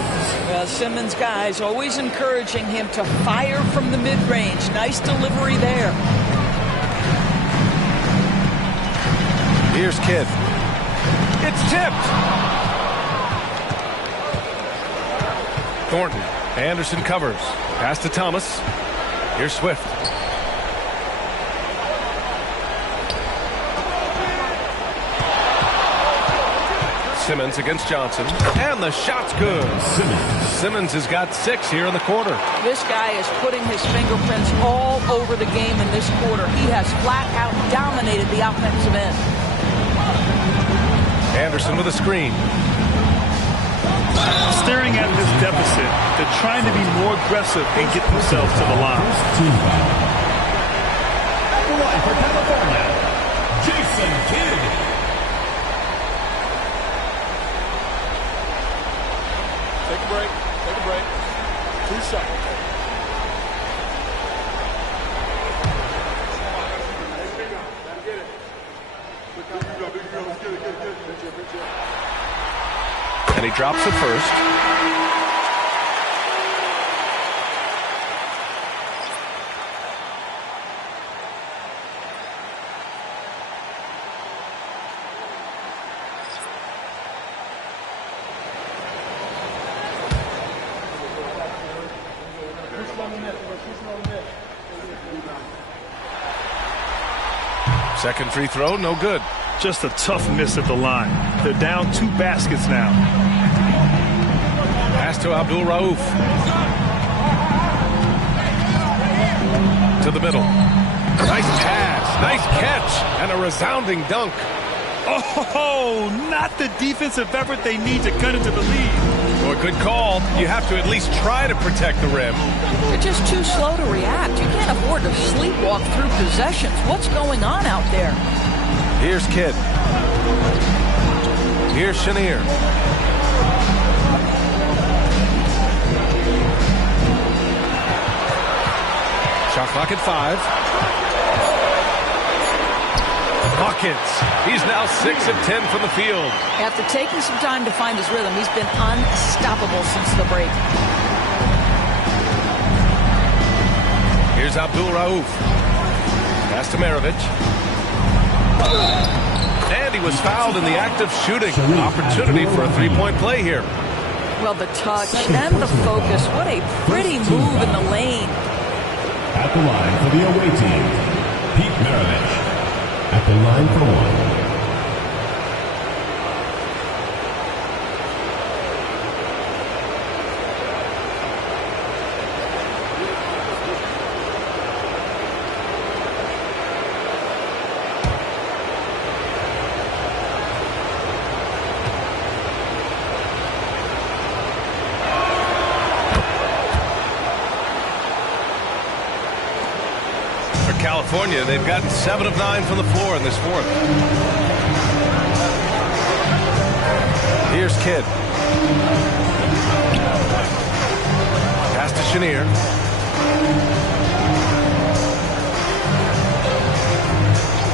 Simmons' guys always encouraging him to fire from the mid-range. Nice delivery there. Here's Kidd. It's tipped. Thornton. Anderson covers. Pass to Thomas. Here's Swift. Simmons against Johnson. And the shot's good. Simmons has got 6 here in the quarter. This guy is putting his fingerprints all over the game in this quarter. He has flat out dominated the offensive end. Anderson with a screen. Staring at this deficit, they're trying to be more aggressive and get themselves to the line. Number 1 for California, Jason Kidd. Take a break. Take a break. 2 seconds. And he drops it first. Second free throw, no good. Just a tough miss at the line. They're down 2 baskets now. Pass to Abdul Rauf. To the middle. Nice pass, nice catch, and a resounding dunk. Oh, not the defensive effort they need to cut into the lead. Well, good call. You have to at least try to protect the rim. You're just too slow to react. You can't afford to sleepwalk through possessions. What's going on out there? Here's Kidd. Here's Chenier. Shot clock at 5. Hawkins. He's now 6 of 10 from the field. After taking some time to find his rhythm, he's been unstoppable since the break. Here's Abdul Rauf. Pass to Maravich. And he was fouled in the act of shooting. Opportunity for a three-point play here. Well, the touch and the focus. What a pretty move in the lane. At the line for the away team, Pete Maravich. At the line for one. California, they've gotten 7 of 9 from the floor in this fourth. Here's Kidd. Pass to Chenier.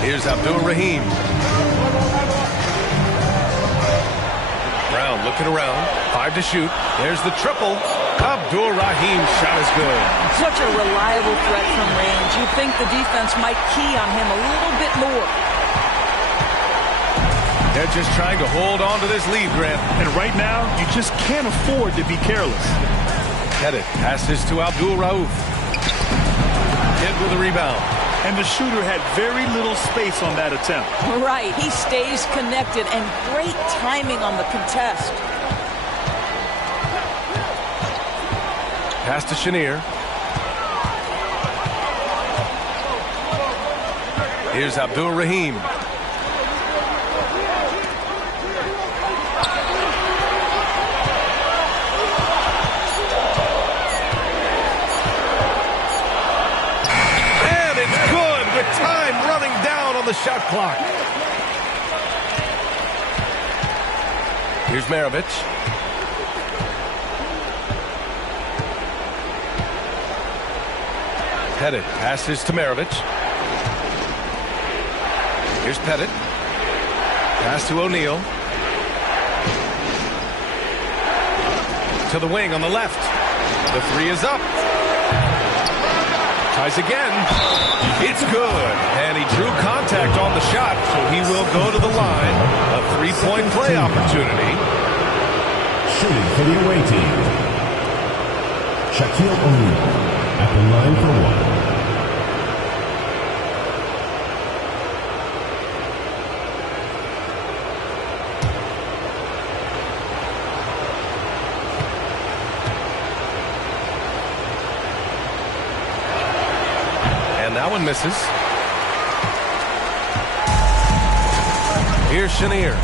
Here's Abdul Rahim. Brown looking around. 5 to shoot. There's the triple. Abdul Rahim's shot is good. Such a reliable threat from range. You think the defense might key on him a little bit more. They're just trying to hold on to this lead, Grant. And right now, you just can't afford to be careless. Pettit passes to Abdul Rauf. Kidd with a rebound. And the shooter had very little space on that attempt. Right. He stays connected and great timing on the contest. Pass to Chenier. Here's Abdul Rahim. And it's good with time running down on the shot clock. Here's Maravich. Pettit passes to Maravich. Here's Pettit. Pass to O'Neal. To the wing on the left. The three is up. Tries again. It's good. And he drew contact on the shot, so he will go to the line. A three-point play opportunity. Shooting for the away team, Shaquille O'Neal. At the line for one. And that one misses. Here's Chenier.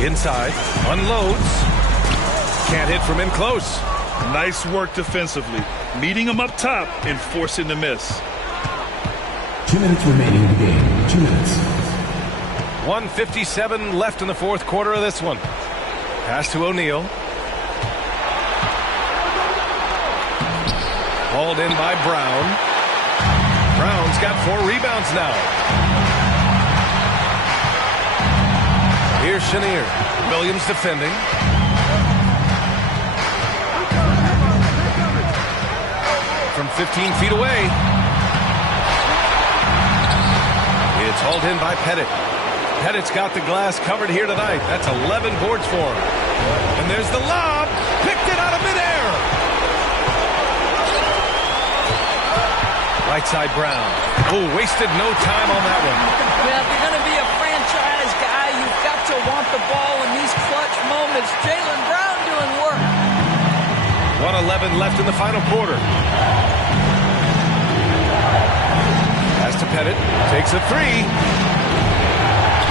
Inside, unloads. Can't hit from in close. Nice work defensively. Meeting him up top and forcing the miss. 2 minutes remaining in the game. 2 minutes. 1:57 left in the fourth quarter of this one. Pass to O'Neal. Hauled in by Brown. Brown's got 4 rebounds now. Here's Chenier. Williams defending. From 15 feet away. It's hauled in by Pettit. Pettit's got the glass covered here tonight. That's 11 boards for him. And there's the lob. Picked it out of midair. Right side Brown. Oh, wasted no time on that one. Yeah, if you're going to be a franchise guy, you've got to want the ball in these clutch clutch moments. Jaylen Brown doing work. 1:11 left in the final quarter. Pass to Pettit. Takes a three.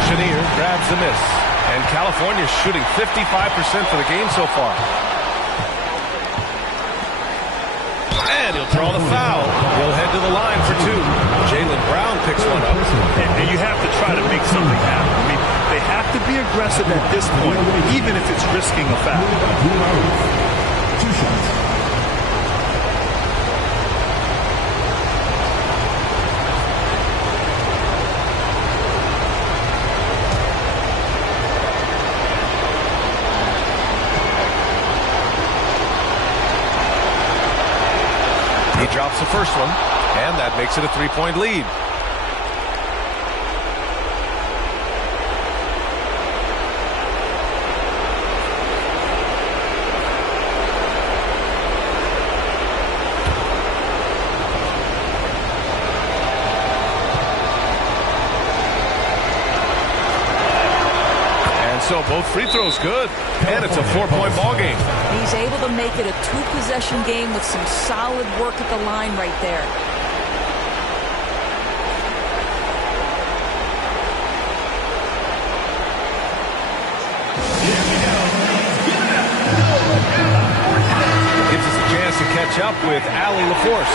Chenier grabs the miss. And California's shooting 55% for the game so far. And he'll draw the foul. He'll head to the line for two. Jaylen Brown picks one up. And you have to try to make something happen. I mean, they have to be aggressive at this point, even if it's risking a foul. 2 shots. He drops the first one, and that makes it a 3-point lead. So both free throws good, and it's a 4-point ball game. He's able to make it a 2-possession game with some solid work at the line right there. Gives us a chance to catch up with Allie LaForce.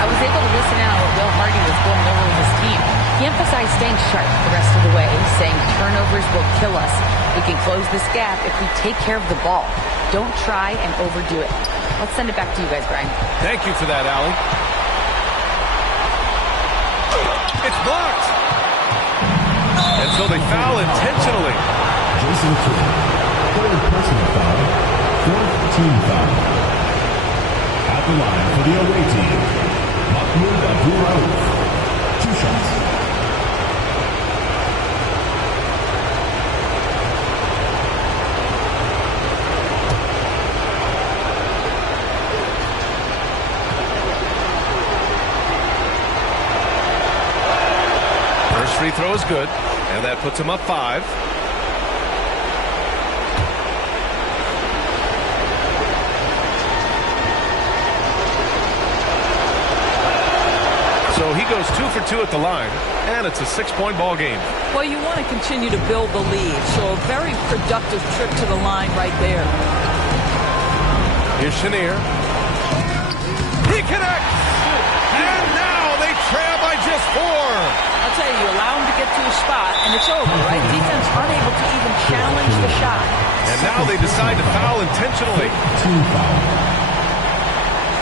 I was able to listen in on what Will Hardy was going over with his team. He emphasized staying sharp the rest of the way, saying turnovers will kill us. We can close this gap if we take care of the ball. Don't try and overdo it. Let's send it back to you guys, Brian. Thank you for that, Allie. It's blocked. And so they foul intentionally. Jason Kidd, 3rd personal foul, 4th team foul. At the line for the away team, Mahmoud Abdul-Rauf, 2 shots. Free throw is good, and that puts him up 5. So he goes 2 for 2 at the line, and it's a 6-point ball game. Well, you want to continue to build the lead, so a very productive trip to the line right there. Here's Chenier. He connects! And now they trail by just 4. I'll tell you allow him to get to a spot, and it's over, right? Defense unable to even challenge the shot. And now they decide to foul intentionally. Team foul.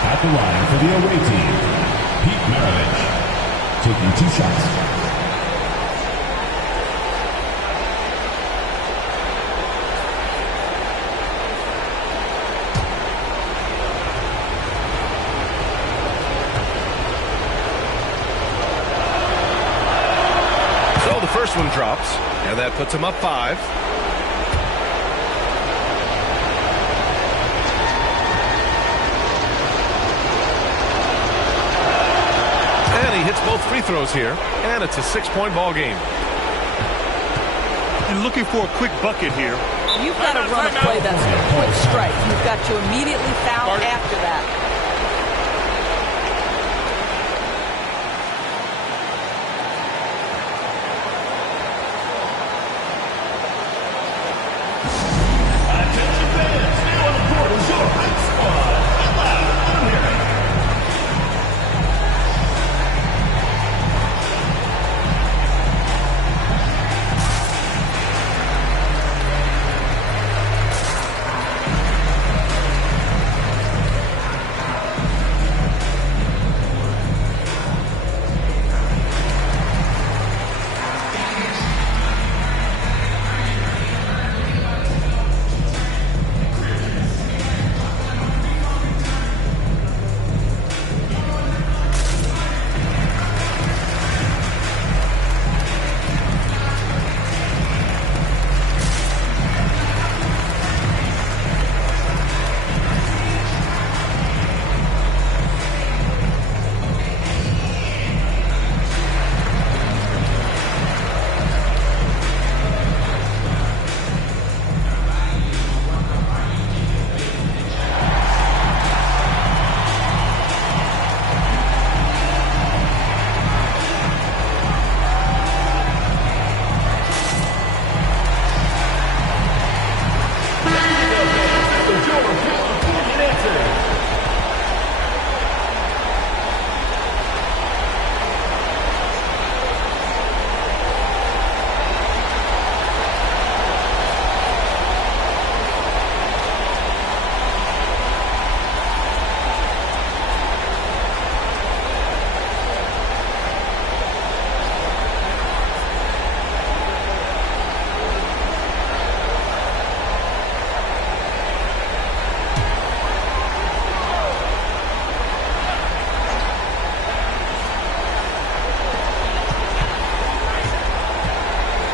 At the line for the away team, Pete Maravich, taking 2 shots. First one drops, and that puts him up 5. And he hits both free throws here, and it's a 6-point ball game. And looking for a quick bucket here. You've got to run a play that's a quick strike. You've got to immediately foul after that.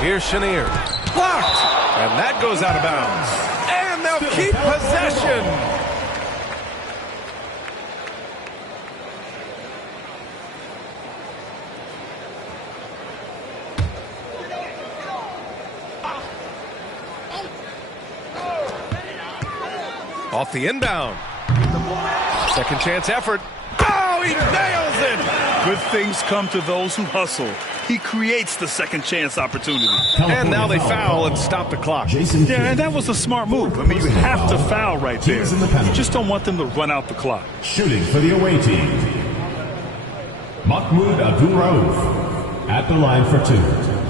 Here's Chenier. Blocked! And that goes out of bounds. And they'll keep possession. Off the inbound. Second chance effort. Oh, he nails it! Good things come to those who hustle. He creates the second chance opportunity. And now they foul and stop the clock. Yeah, and that was a smart move. I mean, you have to foul right there. You just don't want them to run out the clock. Shooting for the away team, Mahmoud Abdul Rauf at the line for two.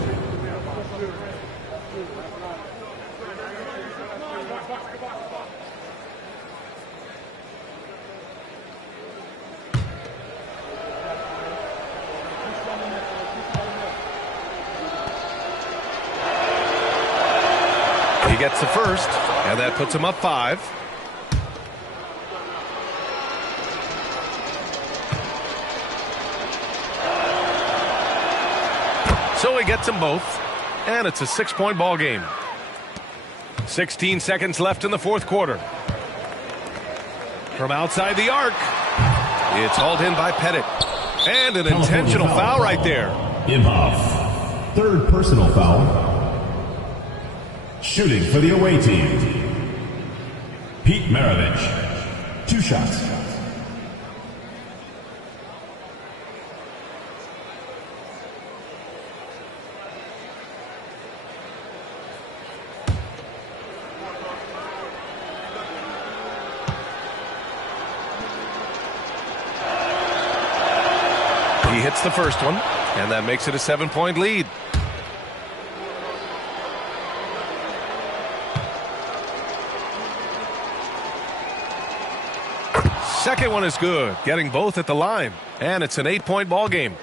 He gets the first, and that puts him up 5. So he gets them both, and it's a 6-point ball game. 16 seconds left in the fourth quarter. From outside the arc, it's hauled in by Pettit. And an intentional foul right there. Imhoff, third personal foul. Shooting for the away team, Pete Maravich, 2 shots. He hits the first one, and that makes it a 7-point lead. Second one is good, getting both at the line, and it's an 8-point ball game.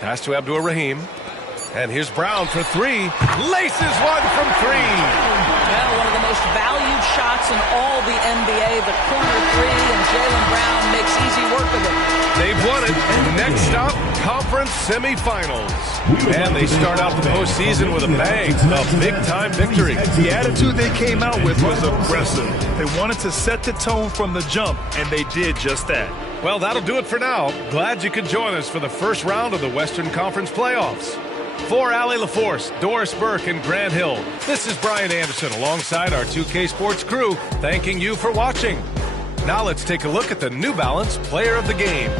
Pass to Abdul Rahim, and here's Brown for 3. Laces one from 3. Yeah, one of the most valued shots in all the NBA, the corner 3, and Jaylen Brown makes easy work of it. They've won it. Next stop, conference semifinals. And they start out the postseason with a bang, a big-time victory. The attitude they came out with was aggressive. They wanted to set the tone from the jump, and they did just that. Well, that'll do it for now. Glad you could join us for the first round of the Western Conference playoffs. For Allie LaForce, Doris Burke, and Grant Hill, this is Brian Anderson alongside our 2K Sports crew, thanking you for watching. Now let's take a look at the New Balance Player of the Game.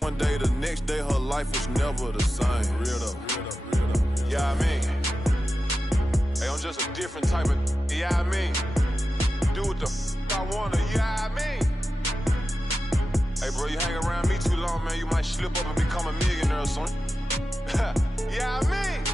One day, the next day, her life was never the same. Real though. Yeah, I mean. Hey, I'm just a different type of. Yeah, I mean. Do what the I wanna. Yeah, I mean. Hey, bro, you hang around me too long, man, you might slip up and become a millionaire or something. Yeah, I mean.